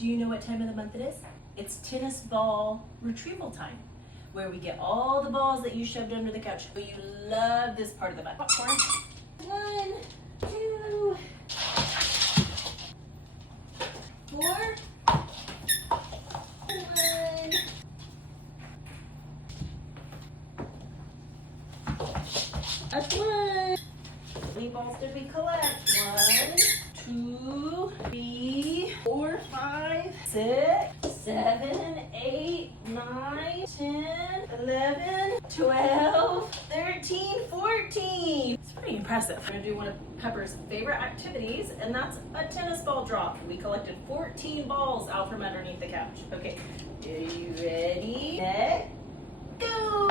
Do you know what time of the month it is? It's tennis ball retrieval time, where we get all the balls that you shoved under the couch. But you love this part of the month. Popcorn. 1, 2, 4. 1. That's 1. How many balls did we collect? 1, 2, 3, 4, 5, 6, 7, 8, 9, 10, 11, 12, 13, 14. It's pretty impressive. We're gonna do one of Pepper's favorite activities, and that's a tennis ball drop. We collected 14 balls out from underneath the couch. Okay, are you ready? Let go!